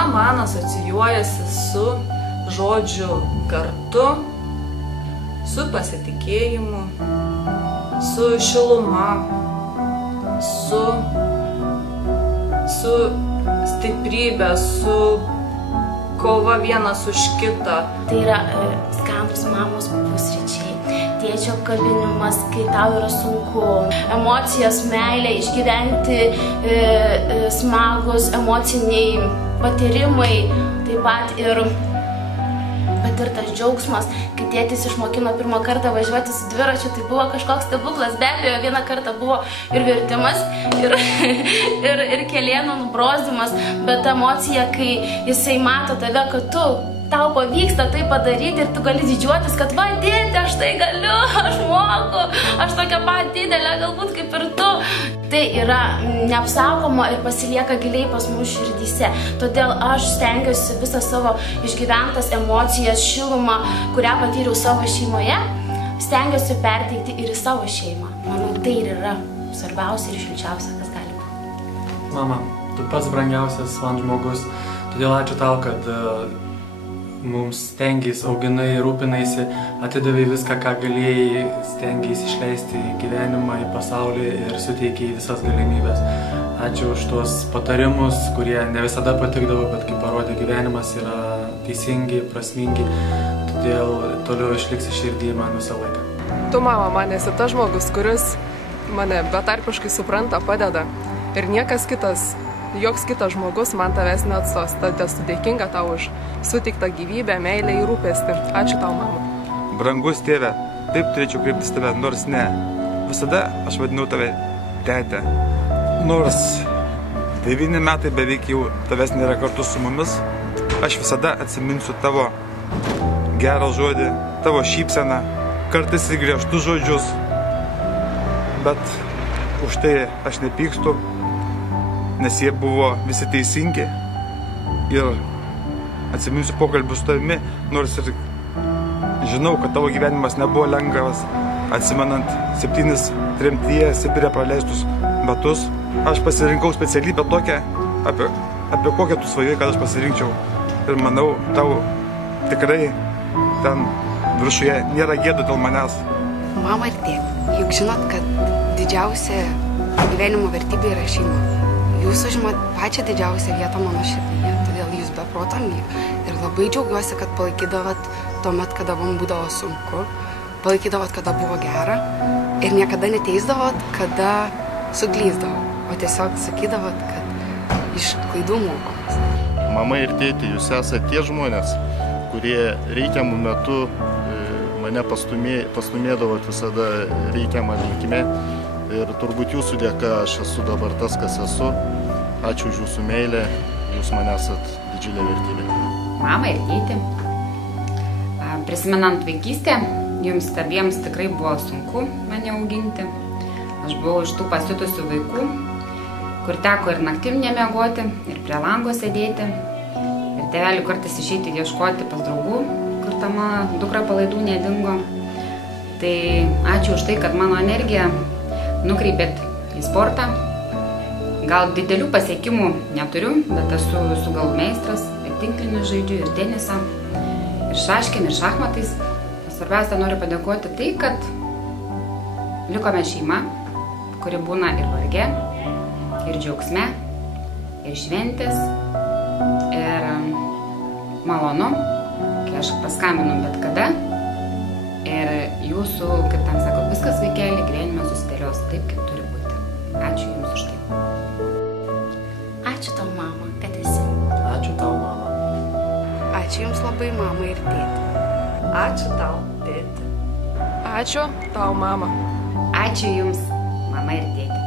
Šeima man asocijuojasi su žodžiu kartu, su pasitikėjimu, su šiluma, su stiprybė, su kova vienas už kitą. Tai yra skanūs mamos pusryčiai, tėčio kabinimas, kai tau yra sunku, emocijos, meilė, išgyventi smagus emociniai patyrimai, taip pat ir patirtas džiaugsmas, kai tėtis išmokino pirmą kartą važiuoti su dviračiu, tai buvo kažkoks stebuklas, be abejo, vieną kartą buvo ir vertimas, ir kelienų nubrozdimas, bet emocija, kai jisai mato tave, kad tau pavyksta tai padaryti ir tu gali didžiuotis, kad va, tėti, aš tai galiu, aš moku, aš tokia pat didelė, galbūt kaip ir tu. Tai yra neapsakoma ir pasilieka giliai pas mūsų širdyse. Todėl aš stengiuosi visą savo išgyventas emocijas, šilumą, kurią patyriau savo šeimoje, stengiuosi perteikti ir į savo šeimą. Manau, tai ir yra svarbiausia ir šilčiausia, kas gali būti. Mama, tu pats brangiausias man žmogus, todėl ačiū tau, kad mums stengiais, auginai, rūpinaisi, atidavai viską, ką galėjai, stengiais išleisti į gyvenimą, į pasaulį ir suteikiai visas galimybės. Ačiū už tuos patarimus, kurie ne visada patikdavo, bet kaip parodė gyvenimas, yra teisingi, prasmingi, todėl toliau išliksi širdį man visą laiką. Tu, mama, man esi tas žmogus, kuris mane betarpiškai supranta, padeda ir niekas kitas, joks kitas žmogus man tavęs neatstos. Tad esu dėkinga tau už suteiktą gyvybę, meilę ir rūpestį. Ačiū tau, mama. Brangus tėve, taip turėčiau kreiptis tave, nors ne. Visada aš vadinau tave tete. Nors 9 metai beveik jau tavęs nėra kartu su mumis, aš visada atsiminsiu tavo gerą žodį, tavo šypseną, kartais ir griežtus žodžius. Bet už tai aš nepykstu, nes jie buvo visi teisingi ir atsiminsiu pokalbių su tavimi, nors ir žinau, kad tavo gyvenimas nebuvo lengvas, atsimenant 7 tremtyje Sibire praleistus metus. Aš pasirinkau specialybę tokią, apie kokią tu svajojai, kad aš pasirinkčiau. Ir manau, tau tikrai ten viršuje nėra gėda dėl manęs. Mama ir tėti, juk žinot, kad didžiausia gyvenimo vertybė yra šeima. Jūs užimat pačią didžiausią vietą mano širdyje, todėl jūs be proto myliu. Ir labai džiaugiuosi, kad palaikydavot tuomet, kada mums būdavo sunku, palaikydavot, kada buvo gera ir niekada neteisdavot, kada suklyzdavot, o tiesiog sakydavot, kad iš klaidų mokomės. Mama ir tėti, jūs esate tie žmonės, kurie reikiamų metu mane pastumėdavot visada reikiamą linkme. Ir turbūt jūsų dėka aš esu dabar tas, kas esu. Ačiū už jūsų meilę, jūs man esat didžiulė vertybė. Mama ir tėti, prisimenant vaikystę, jums abiems tikrai buvo sunku mane auginti. Aš buvau iš tų pasiutusių vaikų, kur teko ir naktim nemiegoti, ir prie lango sėdėti, ir tėvelių kartais išeiti ieškoti pas draugų, kur ta mano dukra palaidų nedingo. Tai ačiū už tai, kad mano energiją nukreipėt į sportą. Gal didelių pasiekimų neturiu, bet esu gal meistras, ir tinklinį žaidžiu, ir tenisą, ir šaškėm, ir šachmatais. Svarbiausia, noriu padėkoti tai, kad likome šeima, kuri būna ir varge, ir džiaugsme, ir šventės, ir malonu, kai aš paskambinu bet kada. Ir jūsų, kaip tam sako, viskas vaikeli, gyvenime susidėlios taip, kaip turi būti. Ačiū jums už tai. Ačiū tau, mama, kad esi. Ačiū tau, mama. Ačiū jums labai, mama ir tėti. Ačiū tau, tėti. Ačiū tau, mama. Ačiū jums, mama ir tėti.